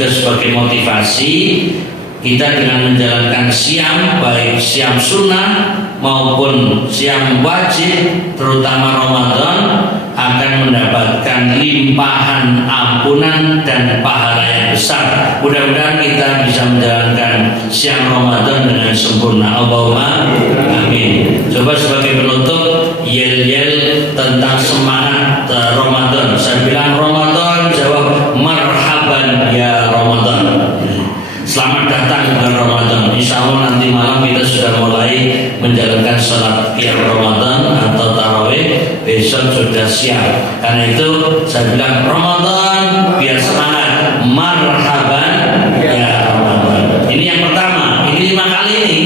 juga sebagai motivasi kita dengan menjalankan siam, baik siam sunnah maupun siam wajib, terutama Ramadan, akan mendapatkan limpahan ampunan dan pahala yang besar. Mudah-mudahan kita bisa menjalankan siam Ramadan dengan sempurna. Allahumma amin. Coba sebagai penutup, yel-yel tentang semangat Ramadan. Saya bilang Ramadan, jawab marhaban ya Ramadan. Selamat datang bulan Ramadan. Insya Allah nanti malam kita sudah mulai menjalankan sholat qiyam Ramadan atau tarawih. Besok sudah siap. Karena itu saya bilang Ramadan biar semangat. Marhaban ya Ramadan. Ini yang pertama. Ini 5 kali ini.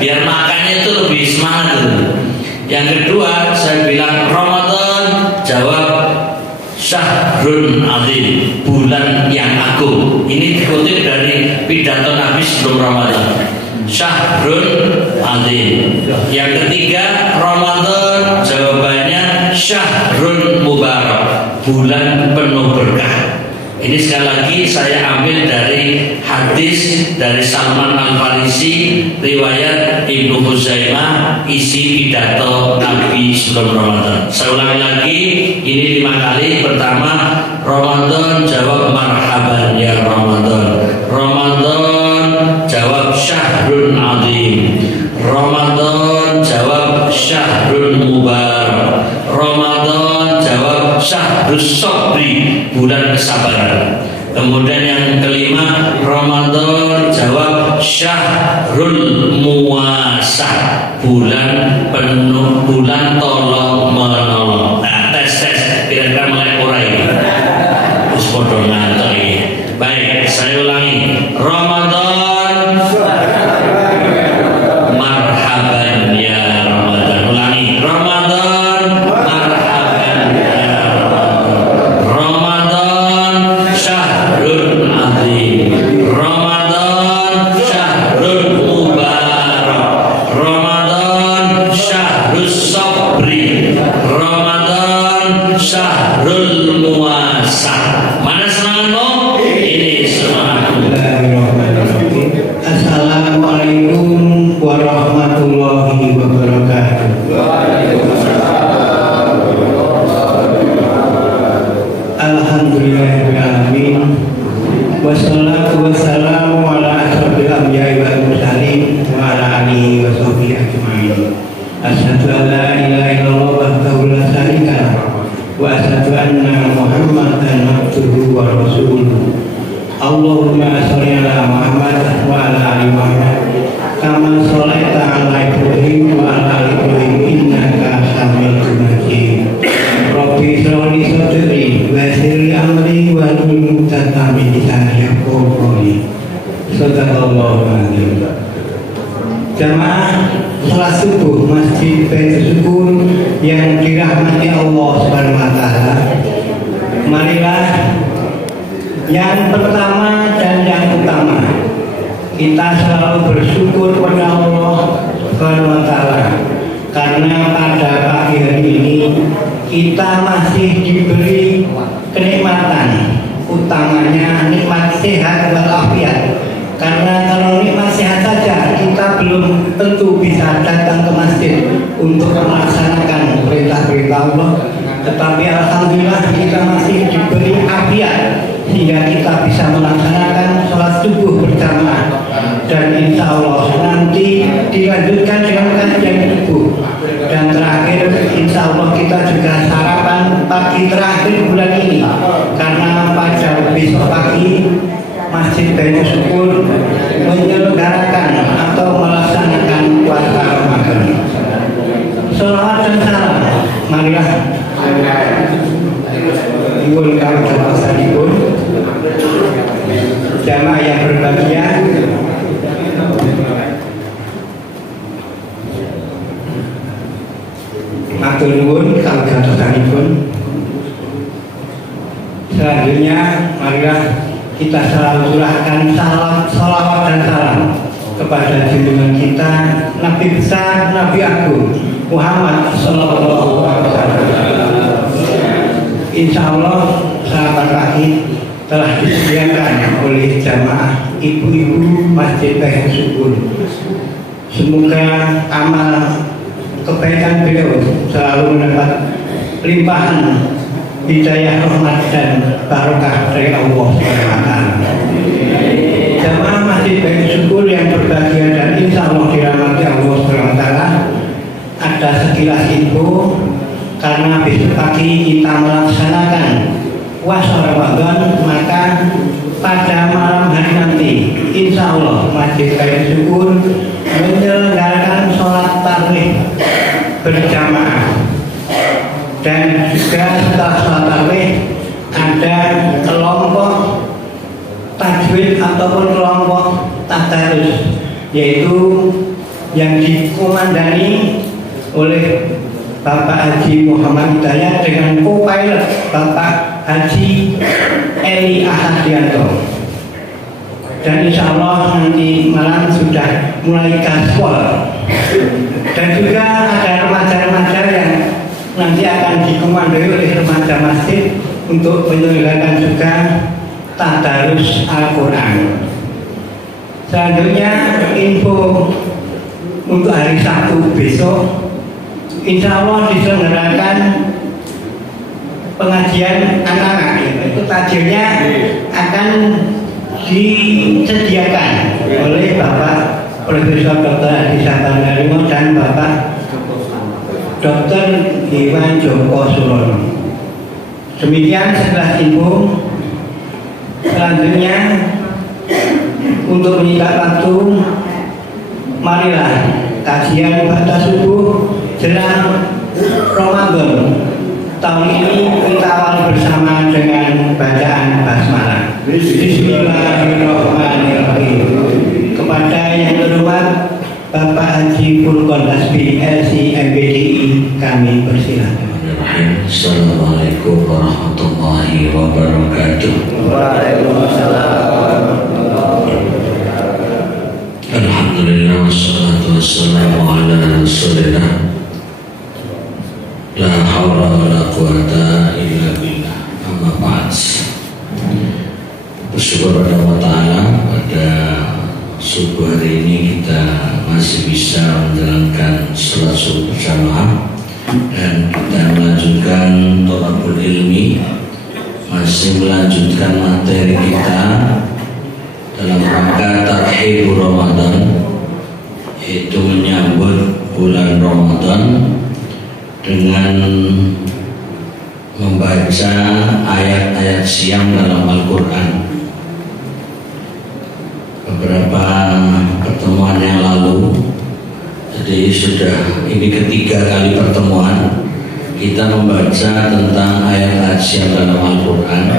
Biar makannya itu lebih semangat. Yang kedua saya bilang Ramadan, jawab syahrun azim, bulan yang agung. Ini dikutip dari pidato Nabi sebelum Ramadan. Syahrun azim. Yang ketiga Ramadan, jawabannya syahrun mubarak, bulan penuh berkah. Ini sekali lagi saya ambil dari hadis dari Salman Al-Farisi, riwayat Ibnu Huzaimah, isi pidato Nabi sebelum Ramadan. Saya ulangi lagi, ini 5 kali. Pertama, Ramadan, jawab marhaban ya Ramadan. Ramadan, jawab syahrun azim. Ramadan, jawab syahrun mubarak. Ramadan, jawab syahrus sabri, bulan kesabaran. Kemudian yang kelima, Ramadan, jawab syahrul muasah, bulan penuh, bulan tolong menolong. Nah, tes kira-kira mulai kurai. Baik, saya ulangi. Ramadan, marhaban ya Ramadan. Ulangi. Ramadan, marhaban ya Ramadan. Ramadan, syahrul azim. Ramadan, syahrul mubarak. Ramadan, syahrus sabri. Ramadan, syahrul muasah. Mana semangatmu? Ini semangatmu. Assalamualaikum warahmatullahi wabarakatuh. Alhamdulillahirrahmanirrahim. Wassalatu wassalamu ala asrofil anbiya'i wal mursalin wa ala alihi wa sahbihi ajma'in. Asyhadu an la ilaha illallah wahdahu la syarika lah wa asyhadu anna Muhammadan abduhu wa rasuluh. Allahumma sholli ala Muhammad wa ala ali Muhammad kama sholaita ala Ibrahim wa ala ali Ibrahim innaka Hamidum Majid. Rabbi sholli sadri wa yassir li amri wa hlul 'uqdatam min lisani yafqahu qawli. Shadaqallahu alazim. Jamaah salat subuh Masjid Baitul Syukur yang dirahmati Allah Subhanahu wa taala. Marilah yang pertama dan yang utama, kita selalu bersyukur kepada Allah Subhanahu wa taala karena pada pagi hari ini kita masih diberi kenikmatan, utamanya nikmat sehat walafiat. Karena kalau nikmat sehat saja kita belum tentu bisa datang ke masjid untuk melaksanakan perintah-perintah Allah. Tetapi alhamdulillah kita masih diberi afiat sehingga kita bisa melaksanakan sholat subuh berjamaah, dan insya Allah nanti dilanjutkan dengan kajian subuh, dan terakhir insya Allah kita juga sarapan pagi terakhir bulan ini, karena pada besok pagi Masjid Baitul Syukur menyelenggarakan atau melaksanakan puasa Ramadan. Sholawat dan salam marilah Ibu kami terpasanipun jamaah yang berbahagia, matur nuwun kami terpasanipun. Selanjutnya marilah kita selalu curahkan salam, salawat dan salam kepada junjungan kita Nabi besar, Nabi agung Muhammad Sallallahu Alaihi Wasallam. Insya Allah sahabat pagi telah disediakan oleh jamaah ibu-ibu Masjid Baitul Sukun. Semoga amal kebaikan beliau selalu mendapat limpahan hidayah, rahmat dan barokah dari Allah SWT. Jamaah Masjid Baitul Sukun yang berbahagia dan insya Allah dirahmati Allah SWT, ada sekilas info karena besok pagi kita melaksanakan puasa Ramadan, maka pada malam hari nanti insya Allah Masjid Baitul Sukun menyelenggarakan sholat tarawih berjamaah, dan juga setelah sholat tarawih ada kelompok tajwid ataupun kelompok tadarus, yaitu yang dikomandani oleh Bapak Haji Muhammad Hidayat dengan co-pilot Bapak Haji Eli Ahadianto. Dan insya Allah nanti malam sudah mulai gaspol. Dan juga ada remaja-remaja yang nanti akan dikomandoi oleh remaja masjid untuk menyelenggarakan juga tadarus Al-Quran. Selanjutnya info untuk hari Sabtu besok, insya Allah diselenggarakan pengajian anak-anak. Itu tajilnya akan disediakan oleh Bapak Profesor Dr. Adi Sabandarimo dan Bapak Dr. Iwan Joko Surono. Demikian setelah info. Selanjutnya untuk menyingkat waktu, marilah kajian pada subuh jelang Ramadan tahun ini kita awal bersama dengan bacaan basmalah. Bismillahirrahmanirrahim. Kepada yang terhormat Bapak Haji Furqon Hasbi LC MBDI kami persilakan. Assalamualaikum warahmatullahi wabarakatuh. Waalaikumsalam. Alhamdulillah wassalatu wassalamu ala rasulillah. La haula wa la quwata illa billah. Amma ba'd. Bersyukur pada Allah Ta'ala, pada subuh hari ini kita masih bisa menjalankan sholat subuh berjamaah dan kita melanjutkan thalabul ilmi, masih melanjutkan materi kita dalam rangka tarhib Ramadan, yaitu menyambut bulan Ramadan dengan membaca ayat-ayat siam dalam Al-Quran. Beberapa pertemuan yang lalu, jadi sudah ini ketiga kali pertemuan kita membaca tentang ayat-ayat siam dalam Al-Quran,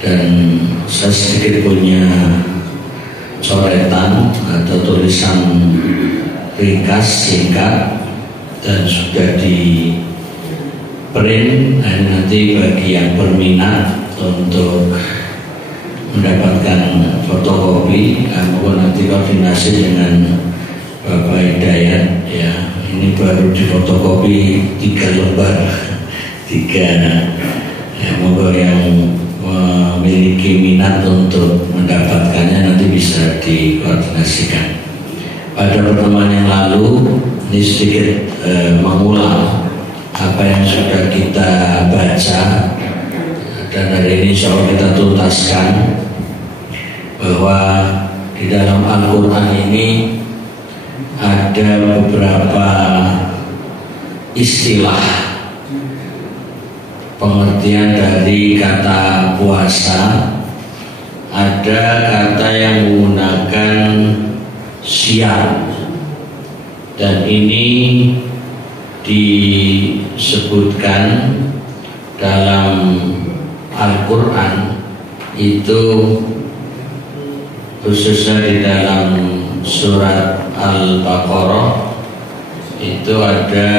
dan saya sedikit punya coretan atau tulisan ringkas singkat dan sudah di print, dan nanti bagi yang berminat untuk mendapatkan fotokopi, aku nanti koordinasi dengan Bapak Hidayat ya. Ini baru di fotokopi 3 lembar, 3 ya, moga yang memiliki minat untuk mendapatkannya nanti bisa dikoordinasikan. Pada pertemuan yang lalu ini sedikit mengulang apa yang sudah kita baca, dan hari ini insya Allah kita tuntaskan bahwa di dalam Al-Quran ini ada beberapa istilah pengertian dari kata puasa. Ada kata yang menggunakan siam, dan ini disebutkan dalam Al-Quran itu khususnya di dalam surat Al-Baqarah itu ada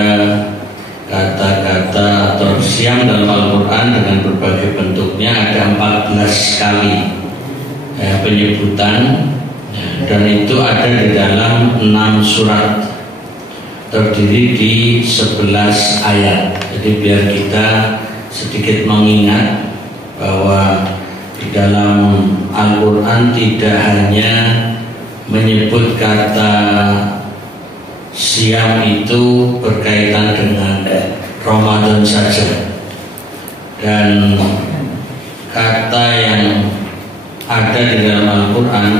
kata-kata atau siam dalam Al-Quran dengan berbagai bentuknya, ada 14 kali penyebutan, dan itu ada di dalam 6 surat, terdiri di 11 ayat. Jadi biar kita sedikit mengingat bahwa Di dalam Al-Quran tidak hanya menyebut kata siam itu berkaitan dengan Ramadan saja, dan kata yang ada di dalam Al-Quran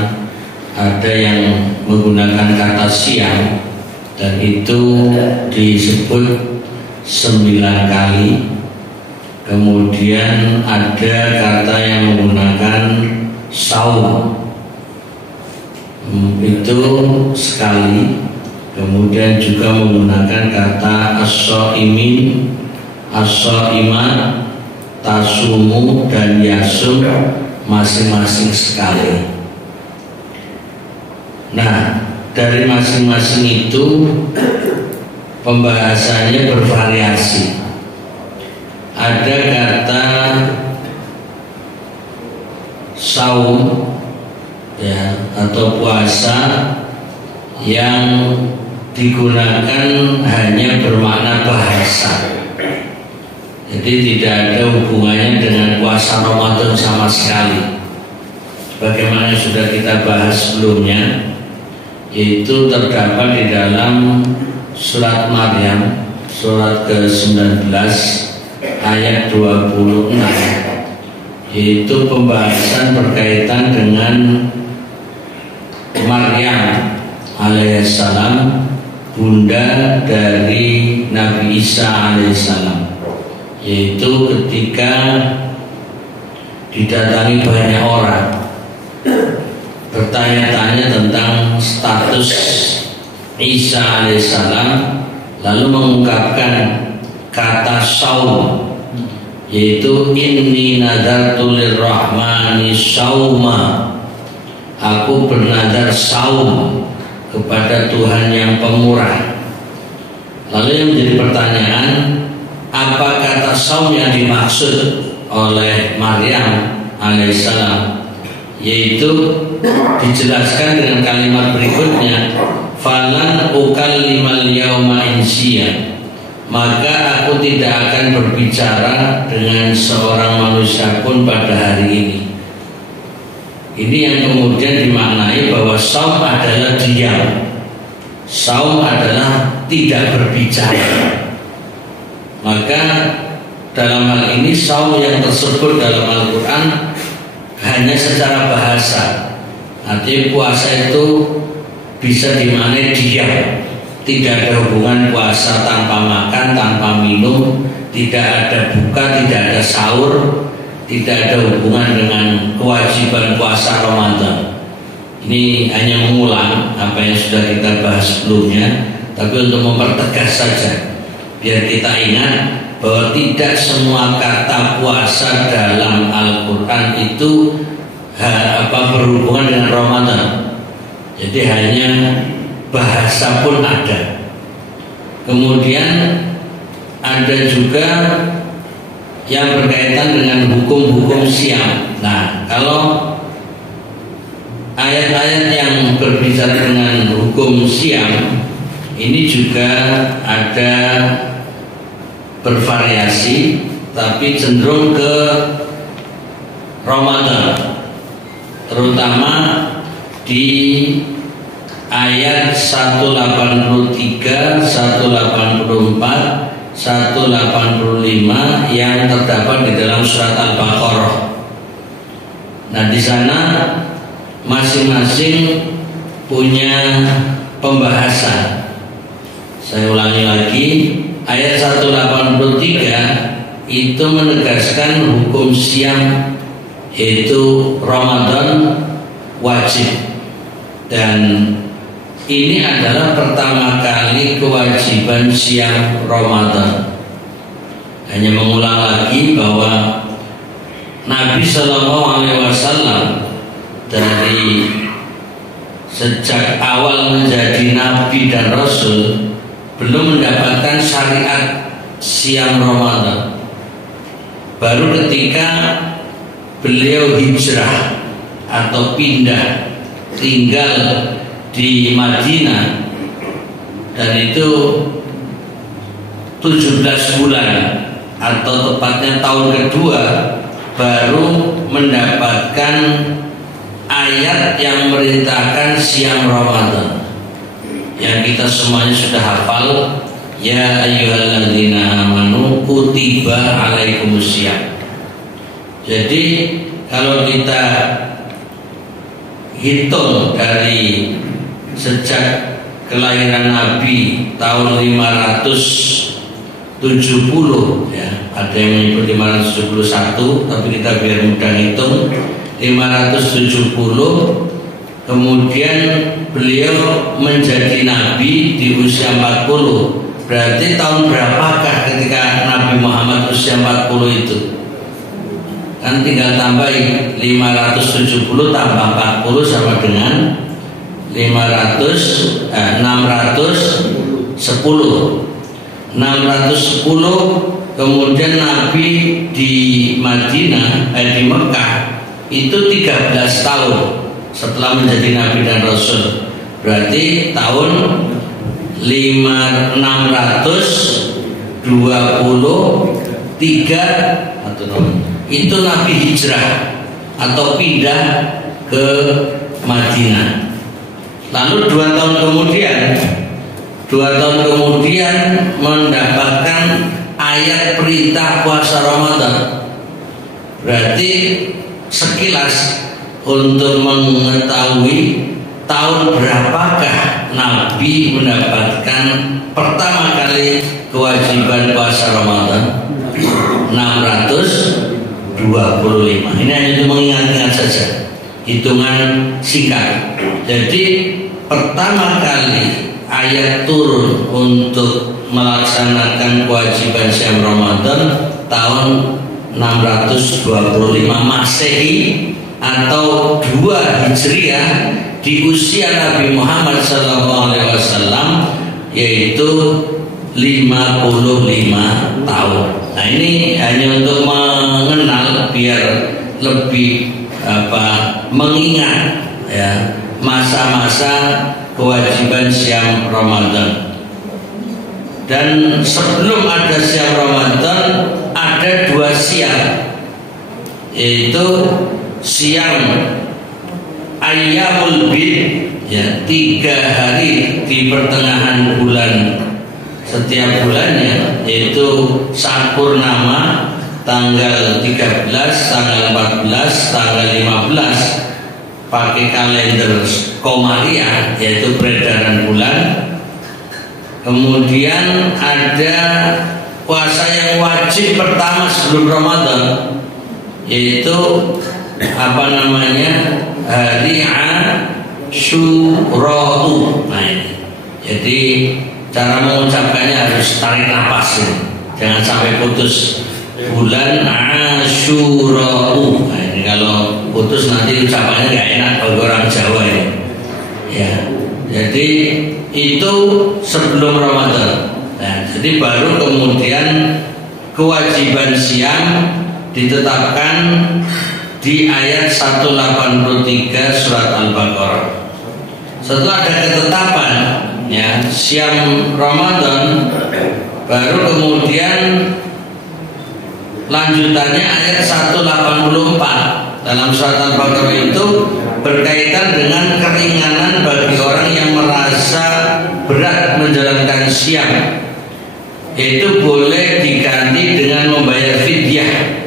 ada yang menggunakan kata siam, dan itu disebut 9 kali. Kemudian ada kata yang menggunakan saum, itu sekali. Kemudian juga menggunakan kata as-shaimin, as-shaimat, tasumu, dan yasum, masing-masing sekali. Nah, dari masing-masing itu pembahasannya bervariasi. Ada kata saum, ya, atau puasa yang digunakan hanya bermakna bahasa, jadi tidak ada hubungannya dengan puasa Ramadan sama sekali. Bagaimana sudah kita bahas sebelumnya, yaitu terdapat di dalam surat Maryam, surat ke-19 ayat 26, yaitu pembahasan berkaitan dengan Maryam alaihissalam, bunda dari Nabi Isa alaihissalam, yaitu ketika didatangi banyak orang bertanya-tanya tentang status Isa alaihissalam, lalu mengungkapkan kata saum, yaitu inni nadartu lirrahmani sauma, aku bernadar saum kepada Tuhan yang pemurah. Lalu yang menjadi pertanyaan, apa kata saum yang dimaksud oleh Maryam alaihissalam? Yaitu dijelaskan dengan kalimat berikutnya, falan ukallimal yauma insiya, maka aku tidak akan berbicara dengan seorang manusia pun pada hari ini. Ini yang kemudian dimaknai bahwa saum adalah diam, saum adalah tidak berbicara. Maka dalam hal ini saum yang tersebut dalam Al-Quran hanya secara bahasa. Artinya puasa itu bisa dimaknai diam, tidak ada hubungan puasa tanpa makan, tanpa minum, tidak ada buka, tidak ada sahur, tidak ada hubungan dengan kewajiban puasa Ramadan. Ini hanya mengulang apa yang sudah kita bahas sebelumnya, tapi untuk mempertegas saja, biar kita ingat bahwa tidak semua kata puasa dalam Al-Quran itu berhubungan dengan Ramadan. Jadi hanya bahasa pun ada. Kemudian ada juga yang berkaitan dengan hukum-hukum siam. Nah, kalau ayat-ayat yang berbicara dengan hukum siam ini juga ada bervariasi, tapi cenderung ke Ramadan, terutama di ayat 183, 184, 185 yang terdapat di dalam surat Al-Baqarah. Nah, di sana masing-masing punya pembahasan. Saya ulangi lagi, ayat 183 itu menegaskan hukum siam, yaitu Ramadan wajib, dan ini adalah pertama kali kewajiban siam Ramadan. Hanya mengulang lagi bahwa Nabi SAW dari sejak awal menjadi Nabi dan Rasul belum mendapatkan syariat siam Ramadan. Baru ketika beliau hijrah atau pindah tinggal di Madinah, dan itu 17 bulan atau tepatnya tahun kedua baru mendapatkan ayat yang memerintahkan siam Ramadan yang kita semuanya sudah hafal. Ya ayyuhalladzina amanu kutiba alaikumusiyam. Jadi kalau kita hitung dari sejak kelahiran Nabi tahun 570 ya, ada yang menyebut 571, tapi kita biar mudah hitung 570. Kemudian beliau menjadi nabi di usia 40. Berarti tahun berapakah ketika Nabi Muhammad usia 40 itu? Kan tinggal tambahin 570 tambah 40 sama dengan 610. 610. Kemudian Nabi di Madinah, di Mekah itu 13 tahun setelah menjadi Nabi dan Rasul. Berarti tahun 623 itu Nabi hijrah atau pindah ke Madinah. Lalu 2 tahun kemudian mendapatkan ayat perintah puasa Ramadan. Berarti sekilas untuk mengetahui tahun berapakah Nabi mendapatkan pertama kali kewajiban puasa Ramadan? 625. Ini hanya untuk mengingat-ingat saja, hitungan singkat. Jadi pertama kali ayat turun untuk melaksanakan kewajiban siam Ramadan tahun 625 Masehi atau 2 Hijriah di usia Nabi Muhammad SAW, yaitu 55 tahun. Nah, ini hanya untuk mengenal biar lebih mengingat ya masa-masa kewajiban siam Ramadan. Dan sebelum ada siam Ramadan ada 2 siam, yaitu siam Ayyamul Bid ya, 3 hari di pertengahan bulan setiap bulannya, yaitu saat purnama tanggal 13, tanggal 14, tanggal 15 pakai kalender Komariah, yaitu peredaran bulan. Kemudian ada puasa yang wajib pertama sebelum Ramadan, yaitu hari Asyura. Nah, jadi cara mengucapkannya harus tarik nafas, jangan sampai putus. Bulan Asyura. Nah, ini kalau putus nanti ucapannya nggak enak bagi orang Jawa ini. Ya, jadi itu sebelum Ramadan. Nah, jadi baru kemudian kewajiban siam ditetapkan di ayat 183 surat Al-Baqarah. Setelah ada ketetapan ya siam Ramadan, baru kemudian lanjutannya ayat 184 dalam surat Al-Baqarah itu berkaitan dengan keringanan bagi orang yang merasa berat menjalankan siam, yaitu boleh diganti dengan membayar fidyah.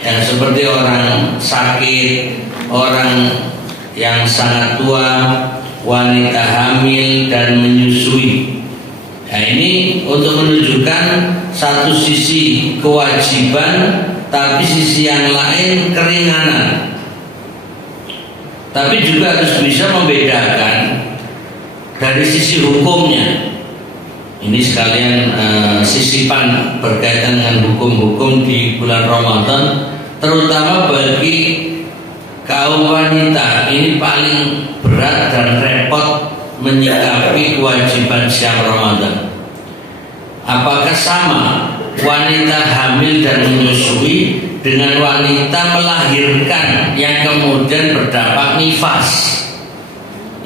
Yang seperti orang sakit, orang yang sangat tua, wanita hamil dan menyusui. Nah, ini untuk menunjukkan satu sisi kewajiban, tapi sisi yang lain keringanan. Tapi juga harus bisa membedakan dari sisi hukumnya. Ini sekalian sisipan berkaitan dengan hukum-hukum di bulan Ramadan, terutama bagi kaum wanita. Ini paling berat dan repot menyikapi kewajiban siam Ramadan. Apakah sama wanita hamil dan menyusui dengan wanita melahirkan yang kemudian berdampak nifas?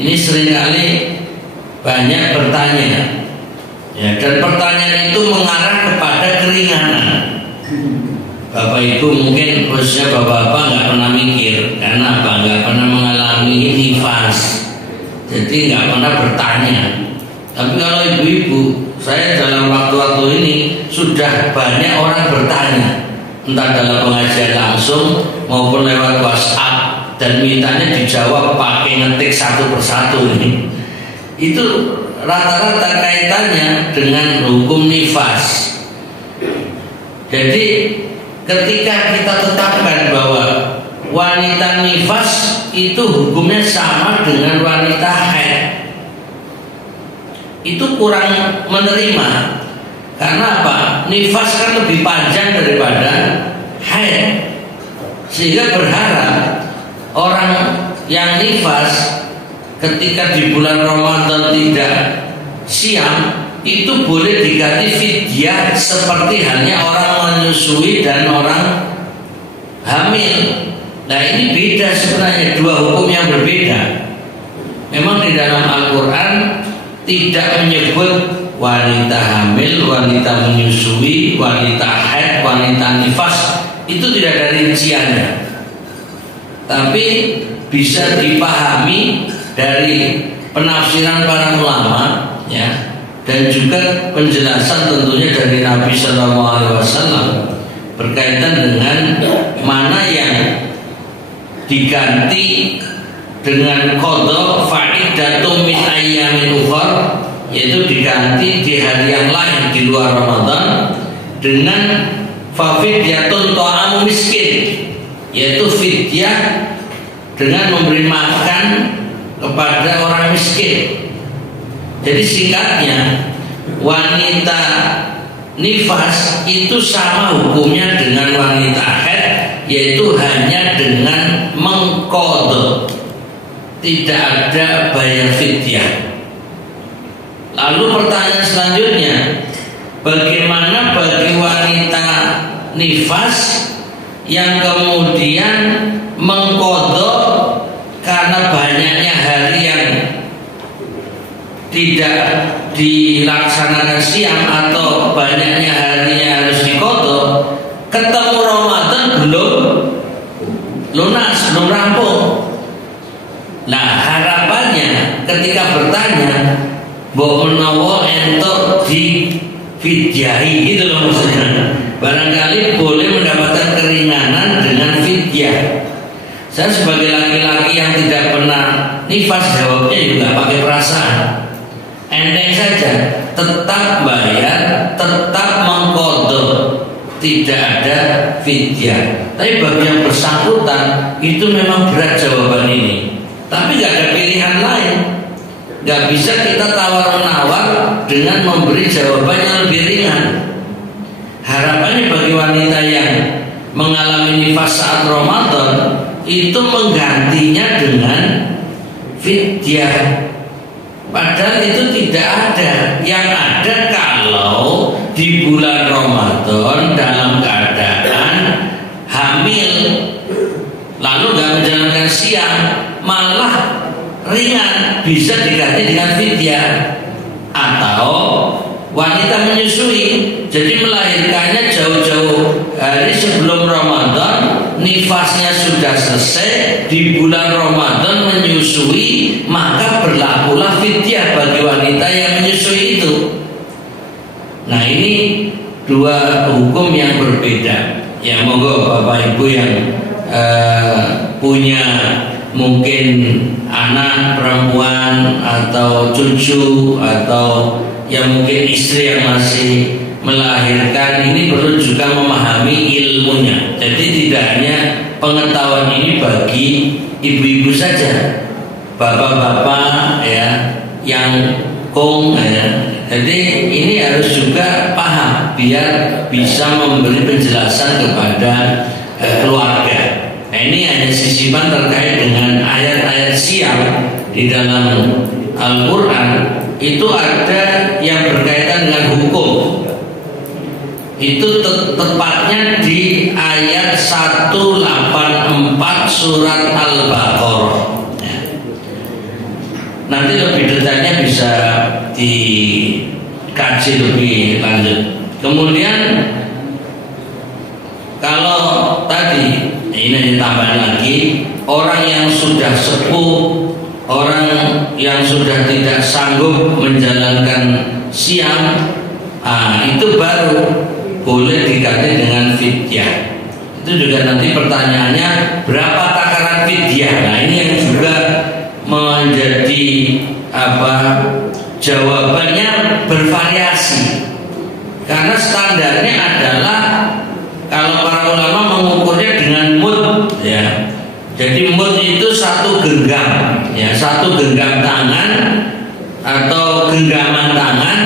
Ini seringkali banyak bertanya. Ya, dan pertanyaan itu mengarah kepada keringanan. Bapak Ibu mungkin khususnya bapak-bapak nggak pernah mikir, karena apa? Nggak pernah mengalami nifas, jadi nggak pernah bertanya. Tapi kalau ibu-ibu, saya dalam waktu-waktu ini sudah banyak orang bertanya, entah dalam pengajian langsung maupun lewat WhatsApp, dan mintanya dijawab pakai ngetik satu persatu ini. Itu rata-rata kaitannya dengan hukum nifas. Jadi ketika kita tetapkan bahwa wanita nifas itu hukumnya sama dengan wanita haid, itu kurang menerima. Karena apa? Nifas kan lebih panjang daripada haid, sehingga berharap orang yang nifas ketika di bulan Ramadan tidak siam itu boleh diganti fidyah seperti halnya orang menyusui dan orang hamil. Nah, ini beda sebenarnya, dua hukum yang berbeda. Memang di dalam Al-Quran tidak menyebut wanita hamil, wanita menyusui, wanita haid, wanita nifas, itu tidak ada rinciannya. Tapi bisa dipahami dari penafsiran para ulama, ya, dan juga penjelasan tentunya dari Nabi SAW berkaitan dengan mana yang diganti dengan qadha fa'idatun min ayyamin ukhar, yaitu diganti di hari yang lain di luar Ramadan, dengan fafidyatun ta'amu miskin, yaitu fidyah dengan memberi makan kepada orang miskin. Jadi singkatnya, wanita nifas itu sama hukumnya dengan wanita haid, yaitu hanya dengan mengqadha, tidak ada bayar fidyah. Lalu pertanyaan selanjutnya, bagaimana bagi wanita nifas yang kemudian mengqadha karena banyaknya hari yang tidak dilaksanakan siam atau banyaknya harinya harus diqadha, ketemu Ramadan belum lunas, belum rampung. Nah, harapannya ketika bertanya, mbok menawa entuk di fidyahi, gitu loh maksudnya. Barangkali boleh mendapatkan keringanan dengan fidyah. Saya sebagai laki-laki yang tidak pernah nifas, jawabnya juga pakai perasaan. Enteng saja, tetap bayar, tetap mengqadha, tidak ada fidyah. Tapi bagi yang bersangkutan itu memang berat jawaban ini. Tapi gak ada pilihan lain. Gak bisa kita tawar-menawar dengan memberi jawaban yang lebih ringan. Harapannya bagi wanita yang mengalami nifas saat Ramadan itu menggantinya dengan fidyah. Padahal itu tidak ada. Yang ada kalau di bulan Ramadan dalam keadaan hamil lalu gak menjalankan siam, malah ringan, bisa diganti dengan fidyah. Atau wanita menyusui, jadi melahirkannya jauh-jauh hari sebelum Ramadan, nifasnya sudah selesai, di bulan Ramadan menyusui, maka berlakulah fidyah bagi wanita yang menyusui itu. Nah, ini dua hukum yang berbeda. Ya, monggo Bapak Ibu yang punya mungkin anak perempuan atau cucu atau yang mungkin istri yang masih melahirkan, ini perlu juga memahami ilmunya. Jadi tidak hanya pengetahuan ini bagi ibu-ibu saja, bapak-bapak ya yang kong ya. Jadi ini harus juga paham biar bisa memberi penjelasan kepada keluarga. Nah, ini hanya sisipan terkait dengan ayat-ayat siam di dalam Al-Quran. Itu ada yang berkaitan dengan hukum. Itu tepatnya di ayat 184 surat Al-Baqarah. Nanti lebih detailnya bisa dikaji lebih lanjut. Kemudian kalau ini tambahan lagi, orang yang sudah sepuh, orang yang sudah tidak sanggup menjalankan siam, itu baru boleh diganti dengan fidyah. Itu juga nanti pertanyaannya, berapa takaran fidyah? Nah, ini yang juga menjadi jawabannya bervariasi. Karena standarnya adalah kalau para ulama mengukurnya dengan mud, ya. Jadi mud itu satu genggam, ya, satu genggam tangan atau genggaman tangan,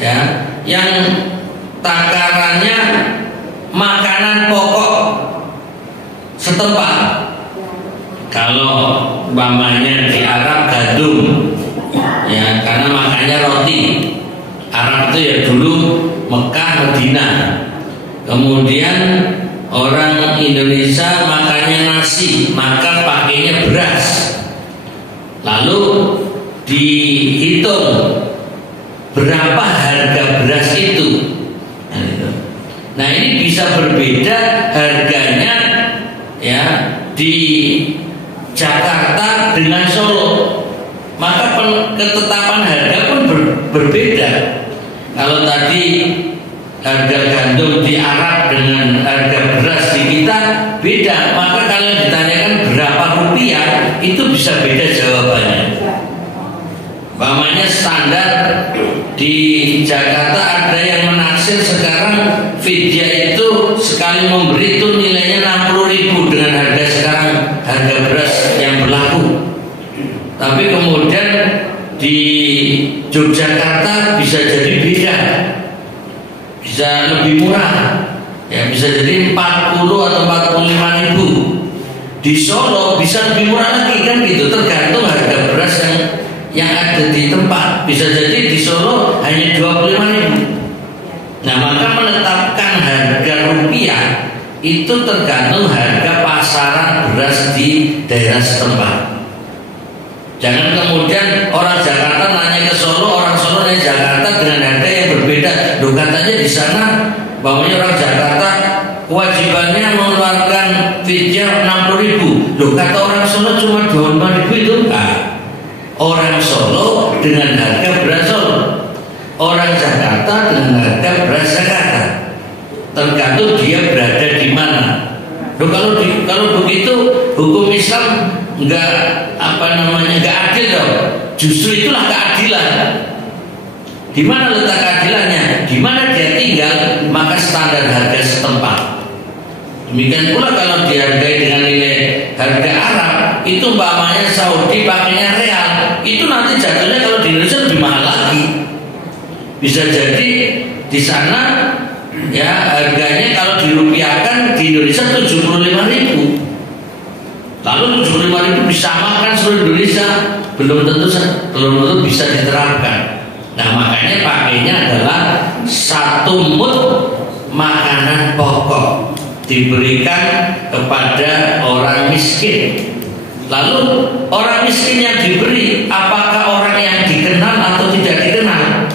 ya, yang takarannya makanan pokok setempat. Kalau umpamanya di Arab gandum, ya, karena makannya roti. Arab itu ya dulu Mekah, Madinah. Kemudian orang Indonesia makannya nasi, maka pakainya beras. Lalu dihitung berapa harga beras itu. Nah, ini bisa berbeda harganya, ya, di Jakarta dengan Solo. Maka ketetapan harga pun berbeda. Kalau tadi harga gandum di Arab dengan harga beras di kita beda, maka kalau ditanyakan berapa rupiah, itu bisa beda jawabannya. Umpamanya standar di Jakarta ada yang menaksir sekarang fidyah itu sekali memberi itu nilainya 60.000 dengan harga sekarang harga beras yang berlaku. Tapi kemudian di Yogyakarta bisa jadi beda, bisa lebih murah, ya, bisa jadi 40 atau 45.000. Di Solo bisa lebih murah lagi, kan gitu, tergantung harga beras yang ada di tempat. Bisa jadi di Solo hanya 25.000. Nah, maka menetapkan harga rupiah itu tergantung harga pasaran beras di daerah setempat. Jangan kemudian orang Jakarta nanya ke Solo, orang Solo nanya Jakarta dengan harga yang berbeda. Loh, katanya di sana bahwanya orang Jakarta kewajibannya mengeluarkan fidyah 60.000. Loh, kata orang Solo cuma 25.000 itu enggak. Orang Solo dengan harga beras Solo, orang Jakarta dengan harga beras Jakarta. Tergantung dia berada di mana. Loh, kalau begitu hukum Islam enggak adil dong. Justru itulah keadilan. Di mana letak keadilannya? Di mana dia tinggal, maka standar harga setempat. Demikian pula kalau dihargai dengan nilai harga Arab, itu umpamanya Saudi pakainya real, itu nanti jatuhnya kalau di Indonesia lebih mahal lagi. Bisa jadi di sana, ya, harganya kalau dirupiahkan di Indonesia 75.000. Lalu 75.000 disamakan seluruh Indonesia, belum tentu bisa diterapkan. Nah, makanya pakainya adalah satu mud makanan pokok diberikan kepada orang miskin. Lalu orang miskin yang diberi, apakah orang yang dikenal atau tidak dikenal,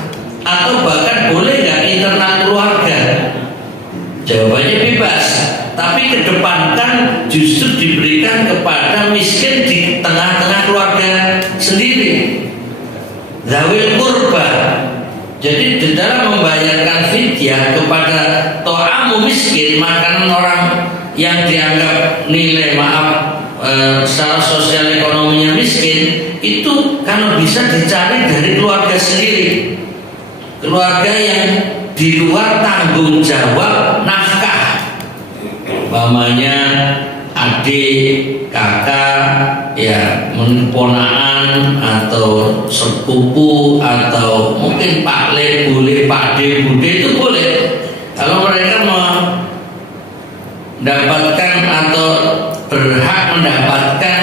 atau bahkan boleh nggak internal keluarga? Jawabannya bebas. Tapi kedepankan justru diberikan kepada miskin di tengah-tengah keluarga sendiri, zawil qurba. Jadi di dalam membayarkan fidyah kepada to'amu miskin, makanan orang yang dianggap nilai secara sosial ekonominya miskin, itu kalau bisa dicari dari keluarga sendiri, keluarga yang di luar tanggung jawab nafkah. Umpamanya adik, kakak, ya, ponakan atau sepupu atau mungkin Pak Le, Bule, Pak De, Bude itu boleh. Kalau mereka mendapatkan atau berhak mendapatkan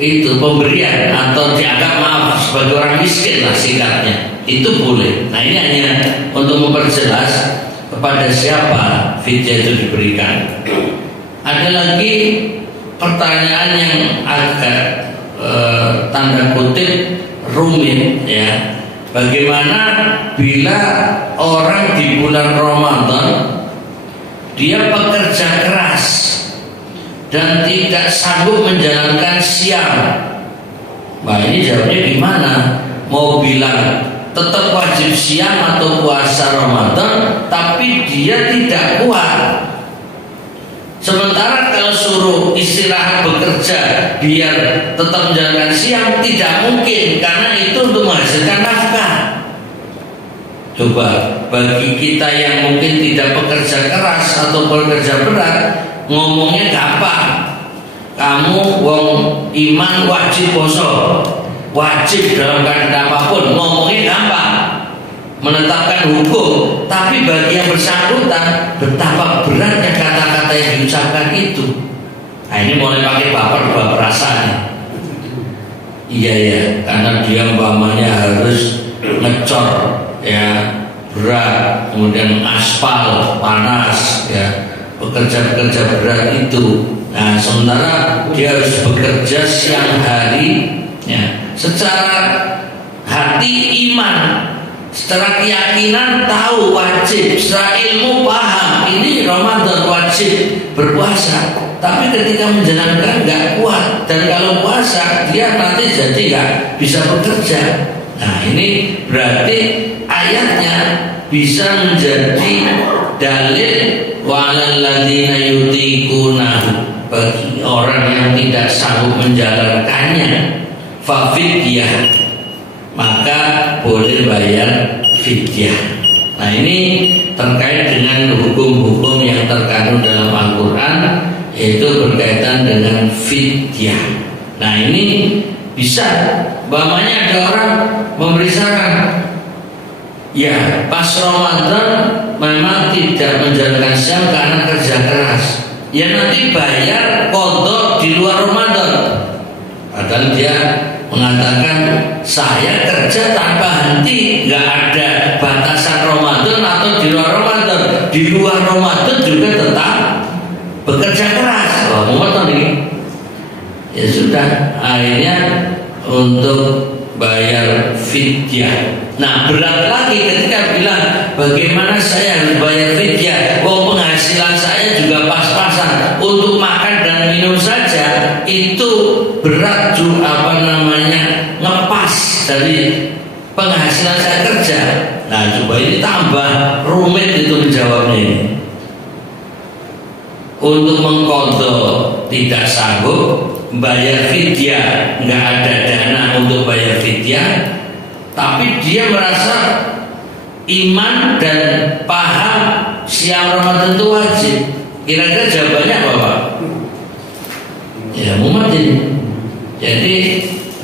itu pemberian atau dianggap maaf sebagai orang miskin lah sikapnya, itu boleh. Nah, ini hanya untuk memperjelas kepada siapa fidyah itu diberikan. Ada lagi pertanyaan yang agak tanda kutip rumit, ya. Bagaimana bila orang di bulan Ramadan dia pekerja keras dan tidak sanggup menjalankan siam. Nah ini jawabnya gimana? Mau bilang tetap wajib siam atau puasa Ramadan, tapi dia tidak kuat. Sementara kalau suruh istirahat bekerja biar tetap menjalankan siam, tidak mungkin, karena itu untuk menghasilkan nafkah. Coba bagi kita yang mungkin tidak pekerja keras atau bekerja berat, ngomongnya gampang. Kamu wong iman wajib poso, wajib dalam keadaan apapun, ngomongnya gampang, menetapkan hukum. Tapi bagi yang bersangkutan, betapa beratnya kata-kata yang diucapkan itu. Nah ini mulai pakai baper perasaan. Iya ya, karena dia umpamanya harus ngecor ya, berat, kemudian aspal panas ya, pekerja-pekerja berat itu. Nah sementara dia harus bekerja siang hari ya, secara hati iman, secara keyakinan tahu wajib, secara ilmu paham ini Ramadan wajib berpuasa, tapi ketika menjalankan nggak kuat, dan kalau puasa dia nanti jadi nggak bisa bekerja. Nah ini berarti ayatnya bisa menjadi dalil walal ladzina yutiqunahu, bagi orang yang tidak sanggup menjalankannya fafidyah, maka boleh bayar fidyah. Nah ini terkait dengan hukum-hukum yang terkandung dalam Al-Quran, yaitu berkaitan dengan fidyah. Nah ini bisa, umpamanya ada orang memberi saran, ya pas Ramadan memang tidak menjalankan siam karena kerja keras, ya nanti bayar qadha di luar Ramadan. Padahal dia mengatakan saya kerja tanpa henti, nggak ada batasan Ramadan atau di luar Ramadan. Di luar Ramadan juga tetap bekerja keras. Oh, mau nih? Ya sudah, akhirnya untuk bayar fidyah. Nah berat lagi ketika bilang bagaimana saya harus bayar fidyah, penghasilan saya juga pas-pasan untuk makan dan minum saja, itu berat juga ngepas dari penghasilan saya kerja. Nah coba ini tambah rumit itu menjawabnya ini. Untuk mengqadha tidak sanggup bayar fidyah, nggak ada dana untuk bayar fidyah, tapi dia merasa iman dan paham siam Ramadan itu wajib. Kira-kira jawabannya apa Pak? Ya mumat ini. Jadi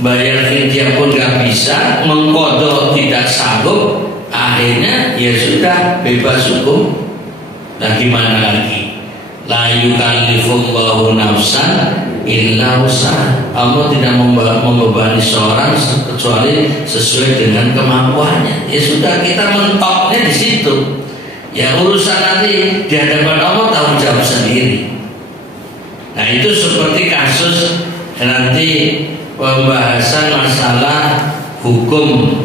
bayar fidyah pun nggak bisa, mengqadha tidak sanggup, akhirnya ya sudah bebas hukum. Nah gimana lagi? La yukallifullahu nafsan illa wus'aha. Allah tidak membebani seorang kecuali sesuai dengan kemampuannya. Ya sudah, kita mentoknya di situ. Ya urusan nanti di hadapan Allah tanggung jawab sendiri. Nah itu seperti kasus nanti pembahasan masalah hukum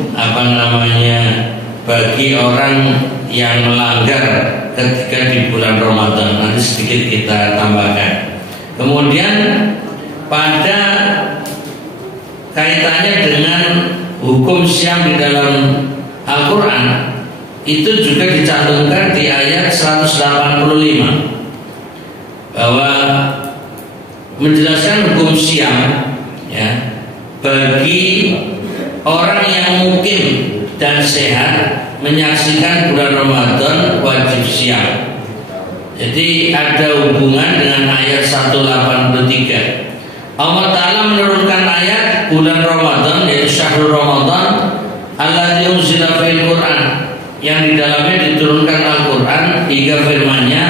bagi orang yang melanggar ketika di bulan Ramadan. Nanti sedikit kita tambahkan. Kemudian pada kaitannya dengan hukum siam di dalam Al-Quran, itu juga dicantumkan di ayat 185 bahwa menjelaskan hukum siam ya, bagi orang yang mukim dan sehat menyaksikan bulan Ramadan wajib siam. Jadi ada hubungan dengan ayat 183. Allah Ta'ala menurunkan ayat bulan Ramadan, yaitu syahrul Ramadan alladzi unzila fil Qur'an, yang di dalamnya diturunkan Al-Quran, hingga firman-Nya,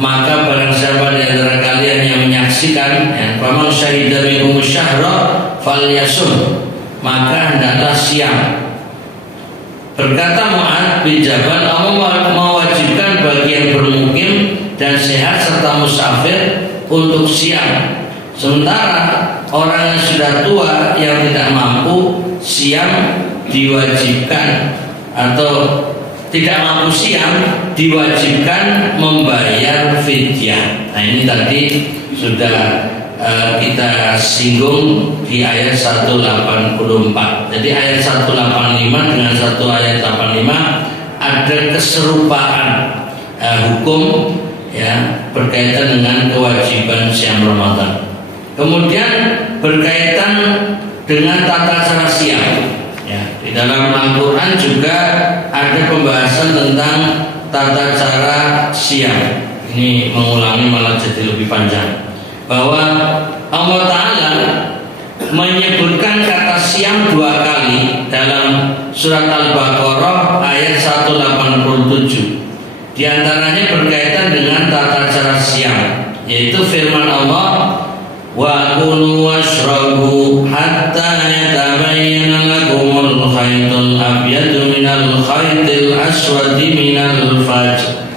maka barang siapa di antara kalian yang menyaksikan, faman syahida minkum syahra falyasum, maka hendaklah siam. Berkata Mu'adz bin Jabal, Allah mewajibkan bagi yang bermukim dan sehat serta musafir untuk siam. Sementara orang yang sudah tua yang tidak mampu, siam diwajibkan atau tidak mampu siam diwajibkan membayar fidyah. Nah ini tadi sudah kita singgung di ayat 184. Jadi ayat 185 dengan satu ayat 85 ada keserupaan hukum ya berkaitan dengan kewajiban siam Ramadan. Kemudian berkaitan dengan tata cara siam. Ya, di dalam Al-Quran juga ada pembahasan tentang tata cara siam. Ini mengulangi malah jadi lebih panjang. Bahwa Allah Ta'ala menyebutkan kata siam 2 kali dalam surat Al-Baqarah ayat 187. Di antaranya berkaitan dengan tata cara siam, yaitu firman Allah, wa kulu washrabu hatta yatabayyana lakumul khaytul abyadu minal khaytil aswadi minal fajr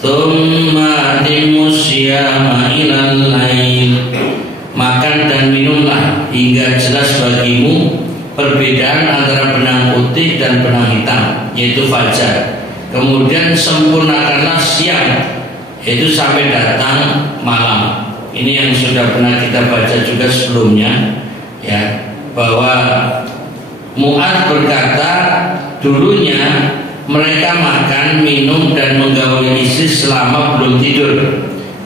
thumma atimmus siyama ilal lail. Makan dan minumlah hingga jelas bagimu perbedaan antara benang putih dan benang hitam, yaitu fajar. Kemudian sempurnakanlah siang, yaitu sampai datang malam. Ini yang sudah pernah kita baca juga sebelumnya, ya, bahwa Mu'adz berkata dulunya mereka makan, minum dan menggauli istri selama belum tidur.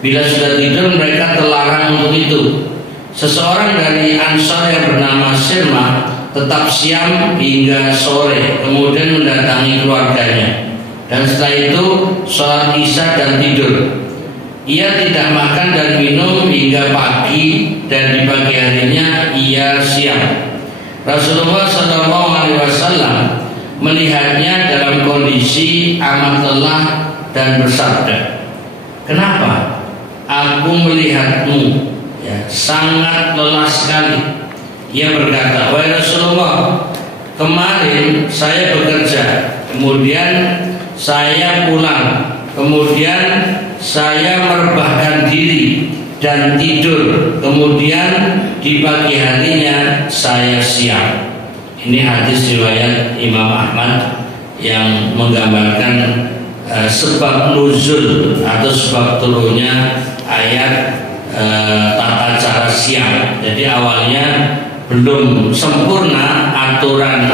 Bila sudah tidur mereka terlarang untuk itu. Seseorang dari Ansar yang bernama Sirmah tetap siam hingga sore, kemudian mendatangi keluarganya. Dan setelah itu sholat isya dan tidur. Ia tidak makan dan minum hingga pagi, dan di pagi harinya ia siam. Rasulullah SAW melihatnya dalam kondisi amat lelah dan bersabda, kenapa aku melihatmu ya, sangat lelah sekali? Ia berkata, wahai Rasulullah, kemarin saya bekerja, kemudian saya pulang, kemudian saya merebahkan diri dan tidur, kemudian di pagi harinya saya siam. Ini hadis riwayat Imam Ahmad yang menggambarkan sebab nuzul atau sebab turunnya ayat tata cara siam. Jadi awalnya belum sempurna aturan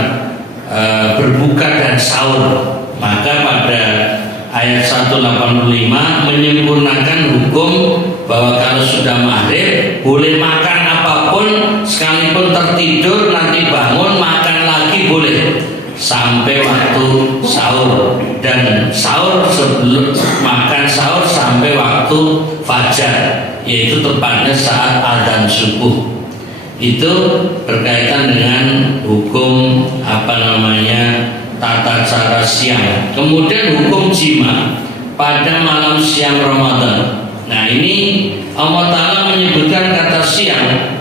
berbuka dan sahur. Maka pada ayat 185 menyempurnakan hukum bahwa kalau sudah maghrib boleh makan apapun, sekalipun tertidur nanti bangun makan lagi boleh sampai waktu sahur, dan sahur sebelum makan sahur sampai waktu fajar, yaitu tepatnya saat adzan subuh. Itu berkaitan dengan hukum tata cara siam. Kemudian hukum jima pada malam siam Ramadan. Nah ini Allah Ta'ala menyebutkan kata siam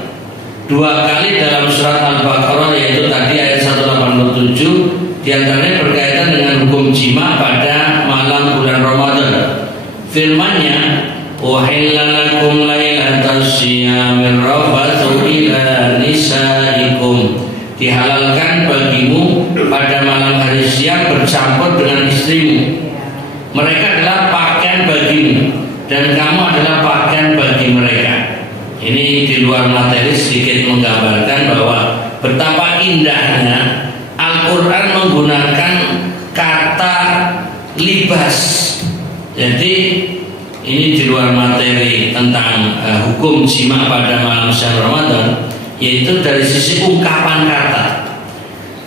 2 kali dalam surat Al-Baqarah, yaitu tadi ayat 187. Di antaranya berkaitan dengan hukum jima pada malam bulan Ramadan. Firman-Nya, uhilla lakum lailatas siyamir rafathu ila nisaikum. Dihalalkan bagimu pada malam hari siam bercampur dengan istrimu. Mereka adalah pakaian bagimu dan kamu adalah pakaian bagi mereka. Ini di luar materi sedikit menggambarkan bahwa betapa indahnya Al-Quran menggunakan kata libas. Jadi ini di luar materi tentang hukum jima pada malam siam Ramadan, yaitu dari sisi ungkapan kata.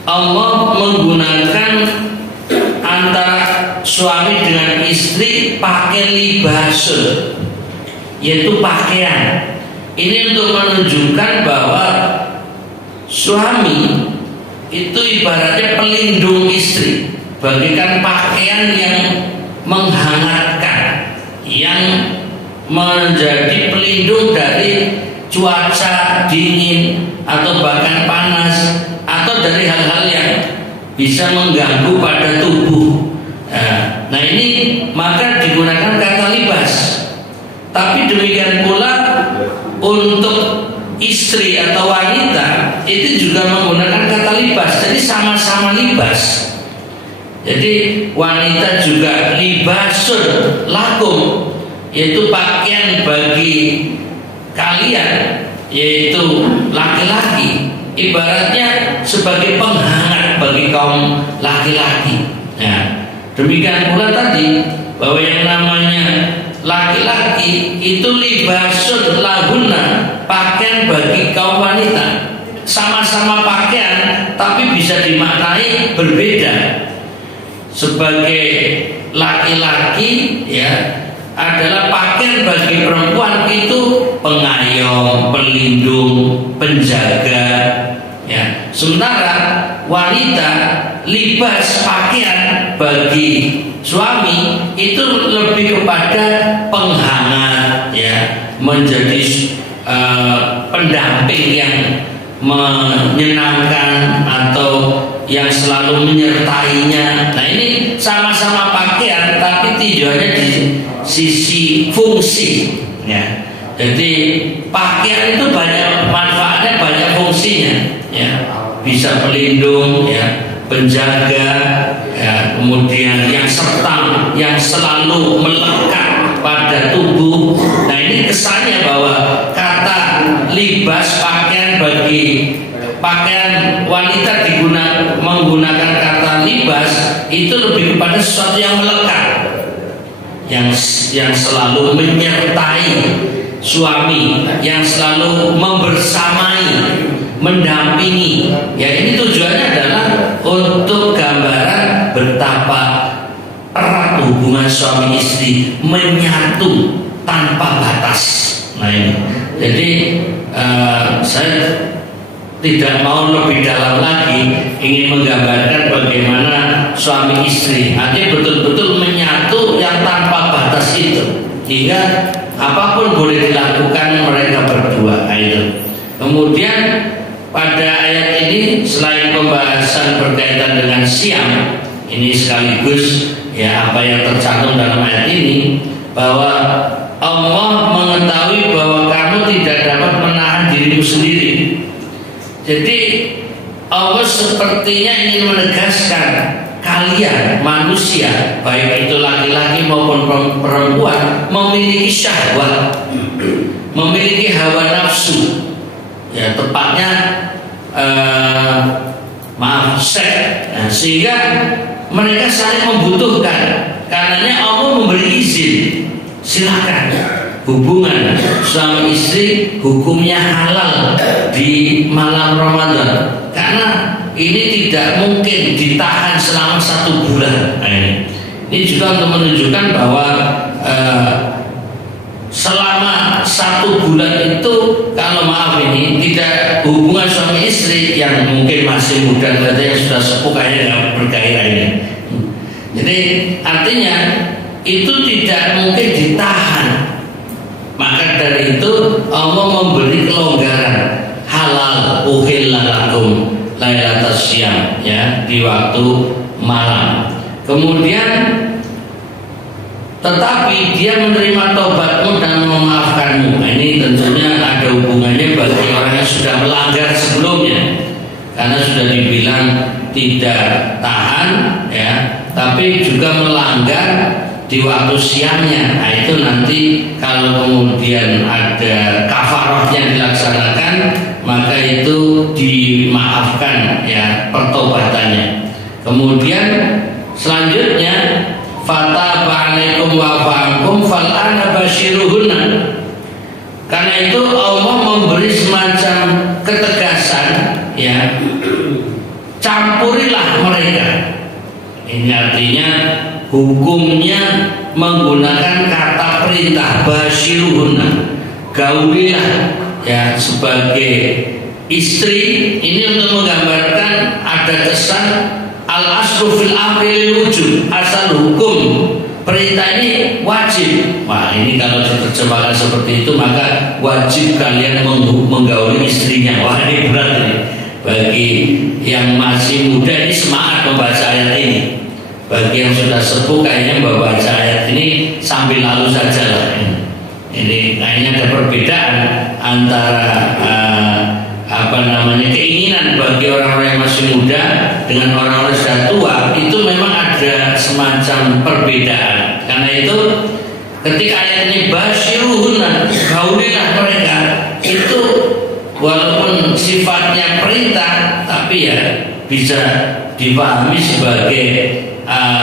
Allah menggunakan antara suami dengan istri pakai libasul, yaitu pakaian. Ini untuk menunjukkan bahwa suami itu ibaratnya pelindung istri, bagaikan pakaian yang menghangatkan, yang menjadi pelindung dari cuaca dingin atau bahkan panas, atau dari hal-hal yang bisa mengganggu pada tubuh. Nah ini maka digunakan kata libas. Tapi demikian pula untuk istri atau wanita itu juga menggunakan kata libas. Jadi sama-sama libas. Jadi wanita juga libasun lakum, yaitu pakaian bagi kalian, yaitu laki-laki, ibaratnya sebagai penghangat bagi kaum laki-laki. Nah, demikian pula tadi bahwa yang namanya laki-laki itu libasun lahunna, pakaian bagi kaum wanita. Sama-sama pakaian tapi bisa dimaknai berbeda. Sebagai laki-laki ya adalah pakaian bagi perempuan itu pengayom, pelindung, penjaga ya. Sementara wanita libas pakaian bagi suami itu lebih kepada penghangat ya, menjadi pendamping yang menyenangkan atau yang selalu menyertainya. Nah, ini sama-sama pakaian tapi tujuannya di sisi fungsi ya. Jadi pakaian itu banyak manfaatnya, banyak fungsinya ya. Bisa pelindung ya, penjaga ya, kemudian yang serta, yang selalu melekat pada tubuh. Nah, ini kesannya bahwa kata libas, pakaian bagi pakaian wanita menggunakan kata libas itu lebih kepada sesuatu yang melekat, yang selalu menyertai suami, yang selalu membersamai, mendampingi. Ya, ini tujuannya adalah untuk gambaran betapa erat hubungan suami istri, menyatu tanpa batas. Nah, ini jadi saya tidak mau lebih dalam lagi, ingin menggambarkan bagaimana suami istri artinya betul-betul menyatu yang tanpa batas itu, hingga apapun boleh dilakukan mereka berdua. Itu. Kemudian pada ayat ini selain pembahasan berkaitan dengan siam, ini sekaligus ya apa yang tercantum dalam ayat ini, bahwa Allah mengetahui bahwa kamu tidak dapat menahan dirimu sendiri. Jadi Allah sepertinya ingin menegaskan kalian manusia, baik itu laki-laki maupun perempuan, memiliki syahwat, memiliki hawa nafsu. Ya, tepatnya seks. Nah, sehingga mereka saling membutuhkan. Karenanya Allah memberi izin, silakan hubungan suami istri hukumnya halal di malam Ramadan, karena ini tidak mungkin ditahan selama 1 bulan. Ini juga untuk menunjukkan bahwa selama 1 bulan itu, kalau maaf ini tidak hubungan suami istri yang mungkin masih muda, yang sudah sepuh kayaknya bergairah ini. Jadi artinya itu tidak mungkin ditahan. Maka dari itu Allah memberi kelonggaran, halal uhilla lakum lailatas syiyam ya, di waktu malam. Kemudian tetapi dia menerima tobatmu dan memaafkanmu. Nah, ini tentunya ada hubungannya bagi orang yang sudah melanggar sebelumnya, karena sudah dibilang tidak tahan ya, tapi juga melanggar di waktu siangnya. Nah, itu nanti kalau kemudian ada kafarah yang dilaksanakan, maka itu dimaafkan ya pertobatannya. Kemudian selanjutnya fataba alaikum wa fa'akum fal'ana basyiruhunna. Karena itu Allah memberi semacam ketegasan ya, campurilah mereka. Ini artinya hukumnya menggunakan kata perintah, basyiruhunna, gaulilah ya sebagai istri. Ini untuk menggambarkan ada kesan al-aslu fil amri wujub, asal hukum perintah ini wajib. Wah, ini kalau diterjemahkan seperti itu, maka wajib kalian menggauli istrinya. Wah, ini berat ini. Bagi yang masih muda ini semangat membaca ayat ini. Bagi yang sudah sepuh kayaknya membaca ayat ini sambil lalu saja lah. Ini kayaknya ada perbedaan antara keinginan bagi orang-orang yang masih muda dengan orang-orang sudah tua itu memang ada semacam perbedaan. Karena itu ketika ayat ini basyiruhunna, gaulilah mereka, itu walaupun sifatnya perintah tapi ya bisa dipahami sebagai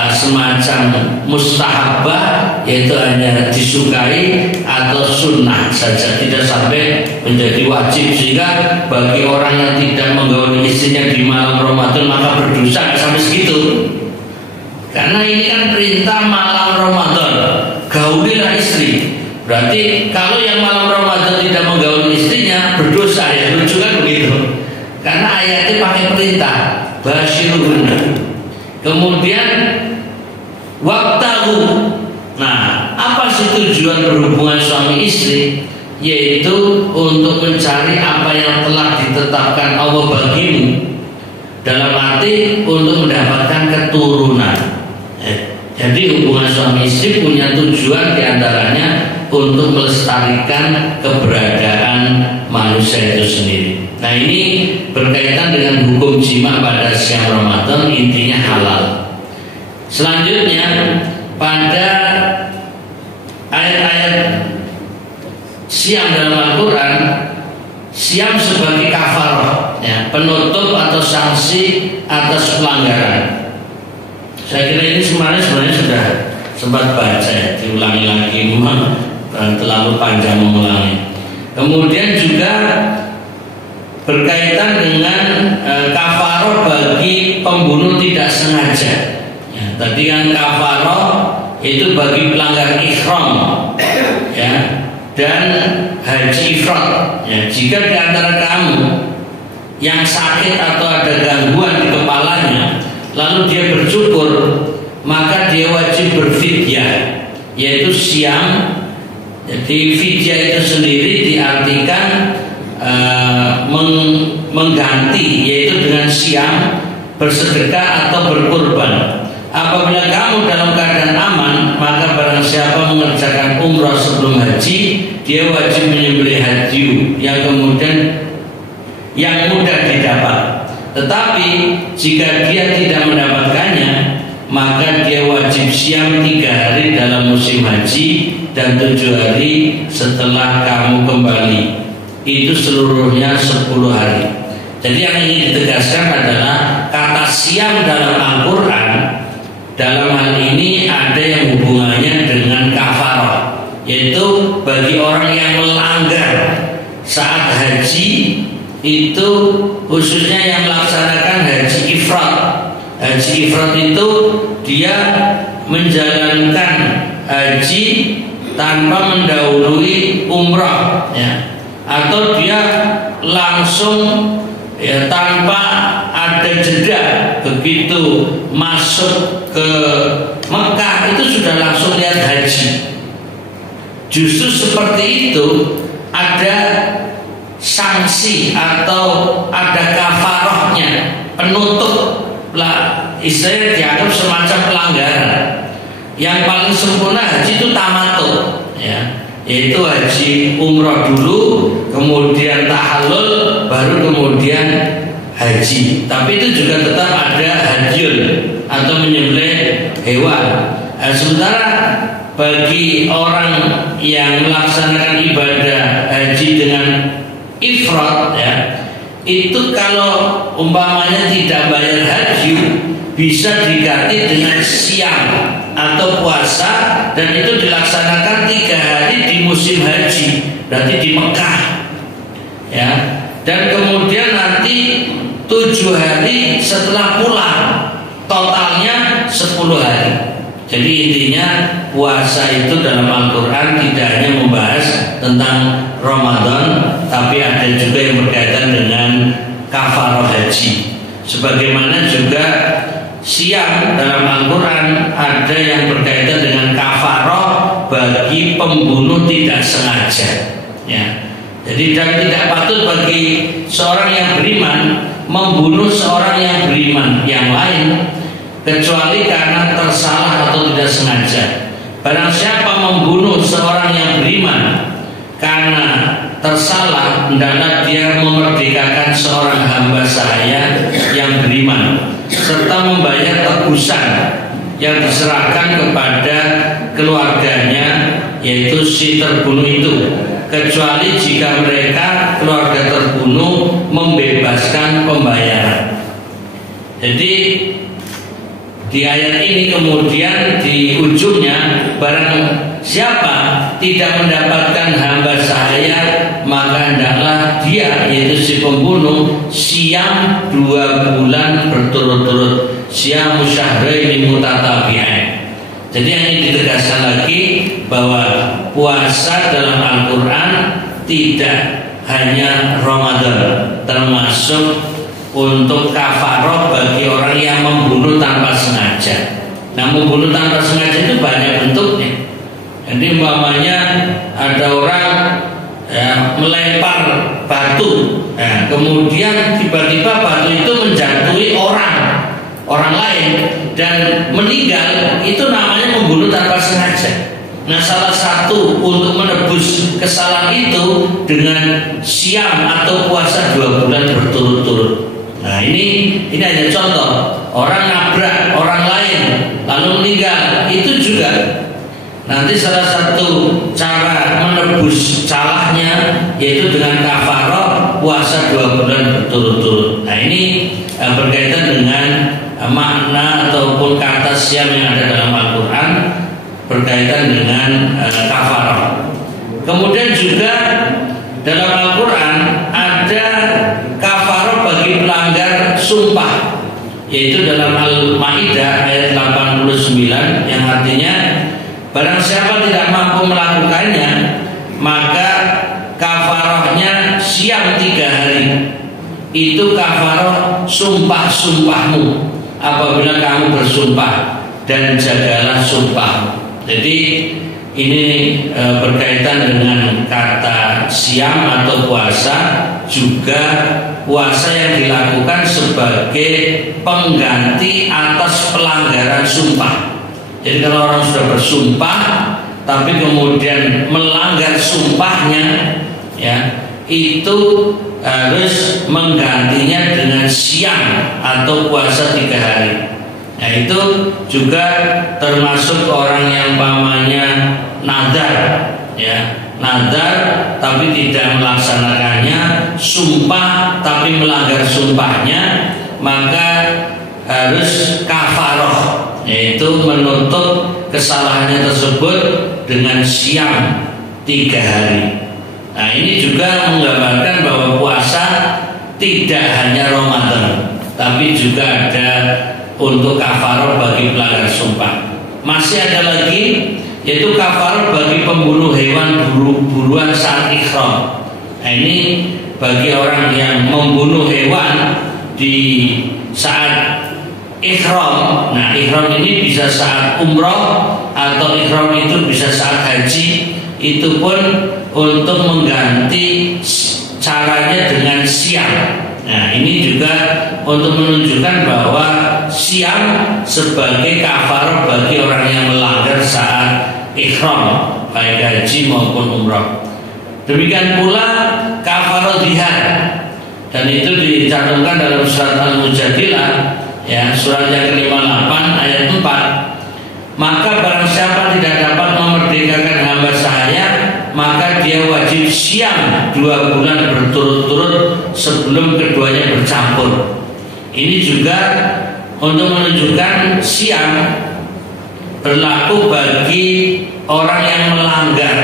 semacam mustahabah, yaitu hanya disukai atau sunnah saja, tidak sampai menjadi wajib. Sehingga bagi orang yang tidak menggauli istrinya di malam Ramadan maka berdosa, sampai segitu. Karena ini kan perintah malam Ramadan, gaulilah istri. Berarti kalau yang malam Ramadan tidak menggauli istrinya berdosa, ya lucu kan begitu. Karena ayatnya pakai perintah basyiruhunna. Kemudian waktahu. Nah, apa sih tujuan berhubungan suami istri? Yaitu untuk mencari apa yang telah ditetapkan Allah bagimu, dalam arti untuk mendapatkan keturunan. Jadi hubungan suami istri punya tujuan diantaranya untuk melestarikan keberadaan manusia itu sendiri. Nah, ini berkaitan dengan hukum jima pada siang Ramadan, intinya halal. Selanjutnya pada ayat-ayat siam dalam Al-Quran, siam sebagai kafarah, ya, penutup atau sanksi atas pelanggaran. Saya kira ini sebenarnya sudah sempat baca, ya, diulangi lagi, memang terlalu panjang mengulangi. Kemudian juga berkaitan dengan kafaroh bagi pembunuh tidak sengaja. Ya, tadi kan kafaroh itu bagi pelanggar ihram, ya, dan haji ifrat. Ya, jika di antara kamu yang sakit atau ada gangguan di kepalanya, lalu dia bercukur, maka dia wajib berfidyah, yaitu siam. Jadi fidyah itu sendiri diartikan mengganti, yaitu dengan siam, bersedekah atau berkurban. Apabila kamu dalam keadaan aman, maka barang siapa mengerjakan umrah sebelum haji, dia wajib menyembelih hadyu yang kemudian yang mudah didapat. Tetapi jika dia tidak mendapatkannya, maka dia wajib siam 3 hari dalam musim haji dan 7 hari setelah kamu kembali. Itu seluruhnya 10 hari. Jadi yang ingin ditegaskan adalah kata siam dalam Al-Quran dalam hal ini ada yang hubungannya dengan kafarah, yaitu bagi orang yang melanggar saat haji, itu khususnya yang melaksanakan haji ifrat. Haji ifrat itu dia menjalankan haji tanpa mendahului umrah, ya, atau dia langsung, ya, tanpa ada jeda, begitu masuk ke Mekah itu sudah langsung lihat haji. Justru seperti itu ada sanksi atau ada kafarahnya, penutup lah, istilahnya dianggap semacam pelanggaran. Yang paling sempurna haji itu tamattu, ya, yaitu haji umroh dulu, kemudian tahallul, baru kemudian haji. Tapi itu juga tetap ada hadyun atau menyembelih hewan. Sementara bagi orang yang melaksanakan ibadah haji dengan ifrat, ya, itu kalau umpamanya tidak bayar haji, bisa diganti dengan siam atau puasa, dan itu dilaksanakan 3 hari di musim haji, berarti di Mekah, ya, dan kemudian nanti 7 hari setelah pulang, totalnya 10 hari. Jadi intinya puasa itu dalam Al-Quran tidak hanya membahas tentang Ramadan, tapi ada juga yang berkaitan dengan kafarah haji. Sebagaimana juga siam dalam Al-Quran ada yang berkaitan dengan kafarah bagi pembunuh tidak sengaja, ya. Jadi dan tidak patut bagi seorang yang beriman membunuh seorang yang beriman yang lain kecuali karena tersalah atau tidak sengaja. Barang siapa membunuh seorang yang beriman karena tersalah, hendaklah dia memerdekakan seorang hamba sahaya yang beriman serta membayar tebusan yang diserahkan kepada keluarganya, yaitu si terbunuh itu, kecuali jika mereka keluarga terbunuh membebaskan pembayaran. Jadi di ayat ini kemudian di ujungnya, barang siapa tidak mendapatkan hamba sahaya, maka hendaklah dia, yaitu si pembunuh, siam 2 bulan berturut-turut, siam syahraini mutatabi'ain. Jadi yang ditegaskan lagi bahwa puasa dalam Al-Quran tidak hanya Ramadan, termasuk untuk kafaroh bagi orang yang membunuh tanpa sengaja. Nah, membunuh tanpa sengaja itu banyak bentuknya. Jadi umpamanya ada orang melempar batu, kemudian tiba-tiba batu itu menjatuhi orang lain dan meninggal, itu namanya membunuh tanpa sengaja. Nah, salah satu untuk menebus kesalahan itu dengan siam atau puasa 2 bulan berturut-turut. Nah, ini hanya contoh. Orang nabrak orang lain lalu meninggal, itu juga nanti salah satu cara menebus salahnya yaitu dengan kafaroh puasa 2 bulan berturut-turut. Nah, ini berkaitan dengan makna ataupun kata siam yang ada dalam Al-Quran berkaitan dengan kafaroh. Kemudian juga dalam Al-Quran ada kafaroh bagi pelanggar sumpah, yaitu dalam Al-Maidah ayat 89 yang artinya barang siapa tidak mampu melakukannya, maka kafarohnya siam 3 hari. Itu kafaroh sumpah-sumpahmu apabila kamu bersumpah, dan jagalah sumpah. Jadi ini berkaitan dengan kata siam atau puasa, juga puasa yang dilakukan sebagai pengganti atas pelanggaran sumpah. Jadi kalau orang sudah bersumpah tapi kemudian melanggar sumpahnya, ya, itu harus menggantinya dengan siam atau puasa 3 hari. Nah, itu juga termasuk orang yang umpamanya nadar, ya, nadar tapi tidak melaksanakannya, sumpah tapi melanggar sumpahnya, maka harus kafaroh, yaitu menutup kesalahannya tersebut dengan siam 3 hari. Nah, ini juga menggambarkan bahwa puasa tidak hanya Ramadan, tapi juga ada untuk kafaroh bagi pelanggar sumpah. Masih ada lagi, yaitu kafaroh bagi pembunuh hewan buruan saat ihram. Nah, ini bagi orang yang membunuh hewan di saat ihram. Nah, ihram ini bisa saat umroh atau ihram itu bisa saat haji. Itu pun untuk mengganti caranya dengan siam. Nah, ini juga untuk menunjukkan bahwa siam sebagai kafaroh bagi orang yang melanggar saat ihram, baik haji maupun umrah. Demikian pula kafaroh dihar, dan itu dicantumkan dalam surat Al-Mujadilah, ya, surat yang ke-58 ayat 4. Maka barang siapa tidak dapat memerdekakan hamba sahaya, maka dia wajib siam 2 bulan berturut-turut sebelum keduanya bercampur. Ini juga untuk menunjukkan siam berlaku bagi orang yang melanggar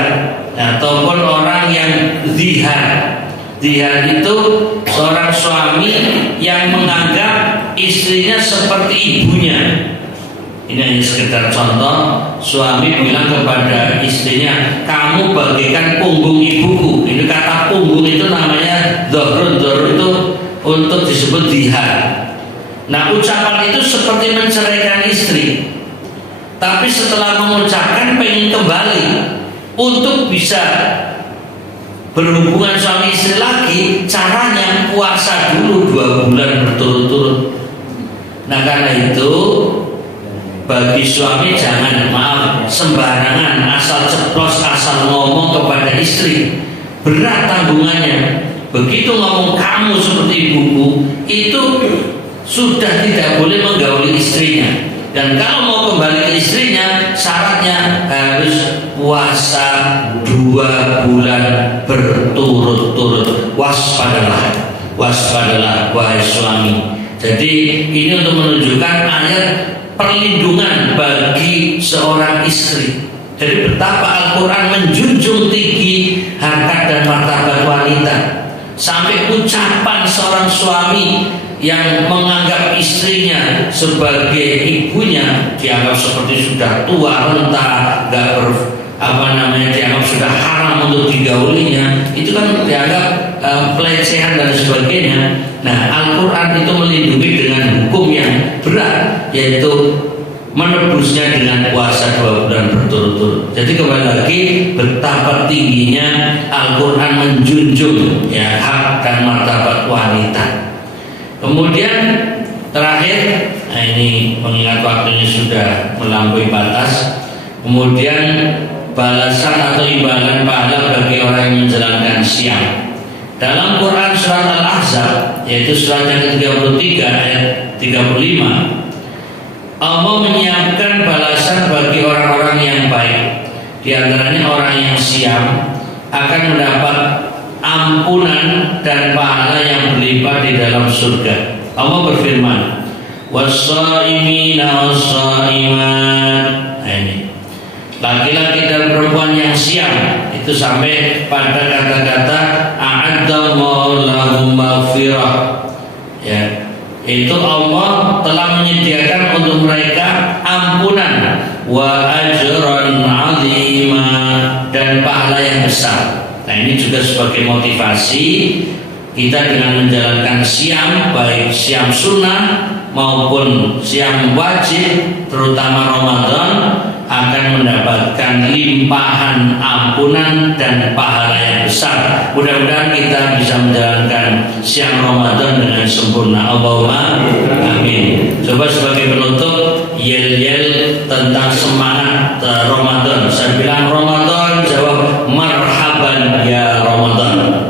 ataupun orang yang zihar. Zihar itu seorang suami yang menganggap istrinya seperti ibunya. Ini hanya sekedar contoh. Suami bilang kepada istrinya, kamu bagaikan punggung ibuku. Ini kata punggung itu namanya dhohrun. Dhohrun itu untuk disebut zihar. Nah, ucapan itu seperti menceraikan istri. Tapi setelah mengucapkan pengen kembali untuk bisa berhubungan suami istri lagi, caranya puasa dulu 2 bulan berturut-turut. Nah, karena itu bagi suami jangan sembarangan asal ceplos, asal ngomong kepada istri. berat tanggungannya. Begitu ngomong kamu seperti ibuku, itu sudah tidak boleh menggauli istrinya. Dan kalau mau kembali ke istrinya, syaratnya harus puasa 2 bulan berturut-turut. Waspadalah, waspadalah wahai suami. Jadi ini untuk menunjukkan ayat perlindungan bagi seorang istri. Jadi betapa Al-Quran menjunjung tinggi harkat dan martabat wanita. Sampai ucapan seorang suami yang menganggap istrinya sebagai ibunya dianggap seperti sudah tua renta, dianggap sudah haram untuk digaulinya, itu kan dianggap pelecehan dan sebagainya. Nah, Al-Quran itu melindungi dengan hukum yang berat, yaitu menebusnya dengan puasa 2 bulan berturut-turut. Jadi kembali lagi betapa tingginya Al-Quran menjunjung ya hak dan martabat wanita. Kemudian terakhir, nah ini mengingat waktunya sudah melampaui batas. Kemudian balasan atau imbalan pahala bagi orang yang menjalankan siam. Dalam Quran surat Al-Ahzab, yaitu surat yang ke-33 ayat 35, Allah menyiapkan balasan bagi orang-orang yang baik. Di antaranya orang yang siam akan mendapat ampunan dan pahala yang berlimpah di dalam surga. Allah berfirman, was-shaimina was-shaimat. Ini laki-laki dan perempuan yang siam, itu sampai pada kata-kata a'addallahu lahum maghfirah. Ya, itu Allah telah menyediakan untuk mereka ampunan wa ajran 'azima dan pahala yang besar. Nah, ini juga sebagai motivasi kita dengan menjalankan siam, baik siam sunnah maupun siam wajib, terutama Ramadan, akan mendapatkan limpahan ampunan dan pahala yang besar. Mudah-mudahan kita bisa menjalankan siam Ramadan dengan sempurna. Allahumma amin. Coba sebagai penutup, yel-yel tentang semangat Ramadan. Saya bilang Ramadan, jawab marhaban ya Ramadan.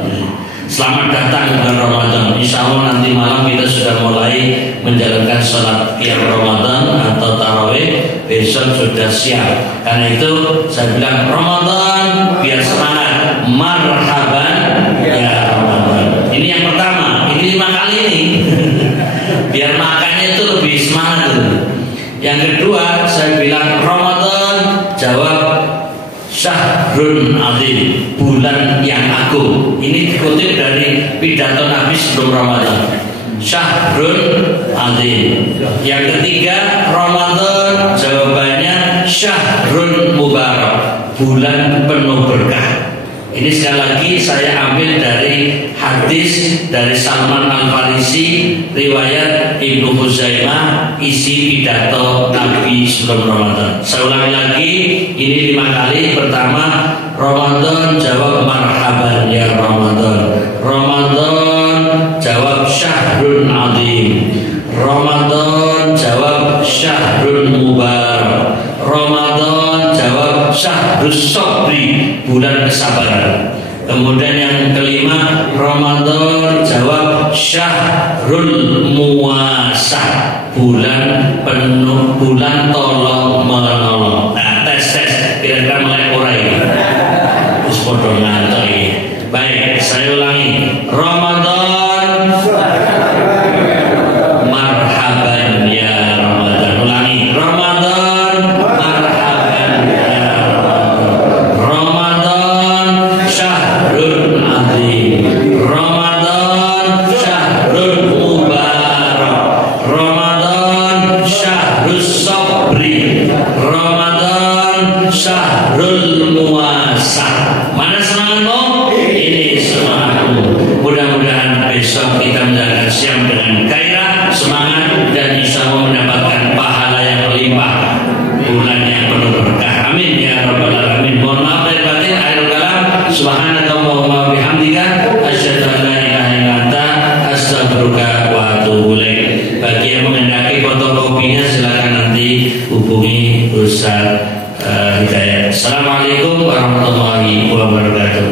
Selamat datang bulan Ramadan. Insya Allah nanti malam kita sudah mulai menjalankan sholat qiyam Ramadan atau tarawih. Besok sudah siap. Karena itu saya bilang Ramadan biar semangat. Marhaban ya Ramadan. Ini yang pertama. Ini 5 kali ini. Biar makannya itu lebih semangat. Yang kedua saya bilang Ramadan, jawab Syahrun Azim, bulan yang agung. Ini dikutip dari pidato Nabi sebelum Ramadan. Syahrun Azim. Yang ketiga Ramadan, jawabannya Syahrun Mubarak, bulan penuh berkah. Ini sekali lagi saya ambil dari hadis dari Salman Al-Farisi, riwayat Ibnu Huzaimah, isi pidato Nabi sebelum Ramadan. Saya ulangi lagi, ini 5 kali. Pertama, Ramadan, jawab marhaban ya Ramadan. Ramadan, jawab Syahrun Azim. Ramadan, jawab Syahrun Mubarak. Ramadan, jawab Syahrus Sabri, bulan kesabaran. Kemudian yang kelima, Ramadan, jawab Syahrul Muwasah, bulan penuh, bulan tolong menolong. Nah, tes kira-kira mulai kurai. Terus bodoh ngantai. Baik, saya ulangi. Ramadan, marhaban ya Ramadan. Ulangi. Ramadan, marhaban ya Ramadan. Ramadan, Syahrul Azim. Ramadan, Syahrul Mubarak. Ramadan, Syahrus Sabri. Ramadan, Syahrul Muwasah. Mana semangatmu? Ini semangatmu. Mudah-mudahan besok kita menjalankan siam dengan gairah, semangat, dan insya Allah mendapatkan pahala yang berlimpah, bulan yang penuh berkah. Amin ya rabbal alamin. Mohon maaf lahir batin. Akhirul kalam. Subhanakallahumma wa bihamdika asyhadu an la ilaha illa anta astaghfiruka wa atubu ilaik. Bagi yang mengendaki fotokopinya silakan nanti hubungi Ustaz Hidayat. Assalamualaikum warahmatullahi wabarakatuh.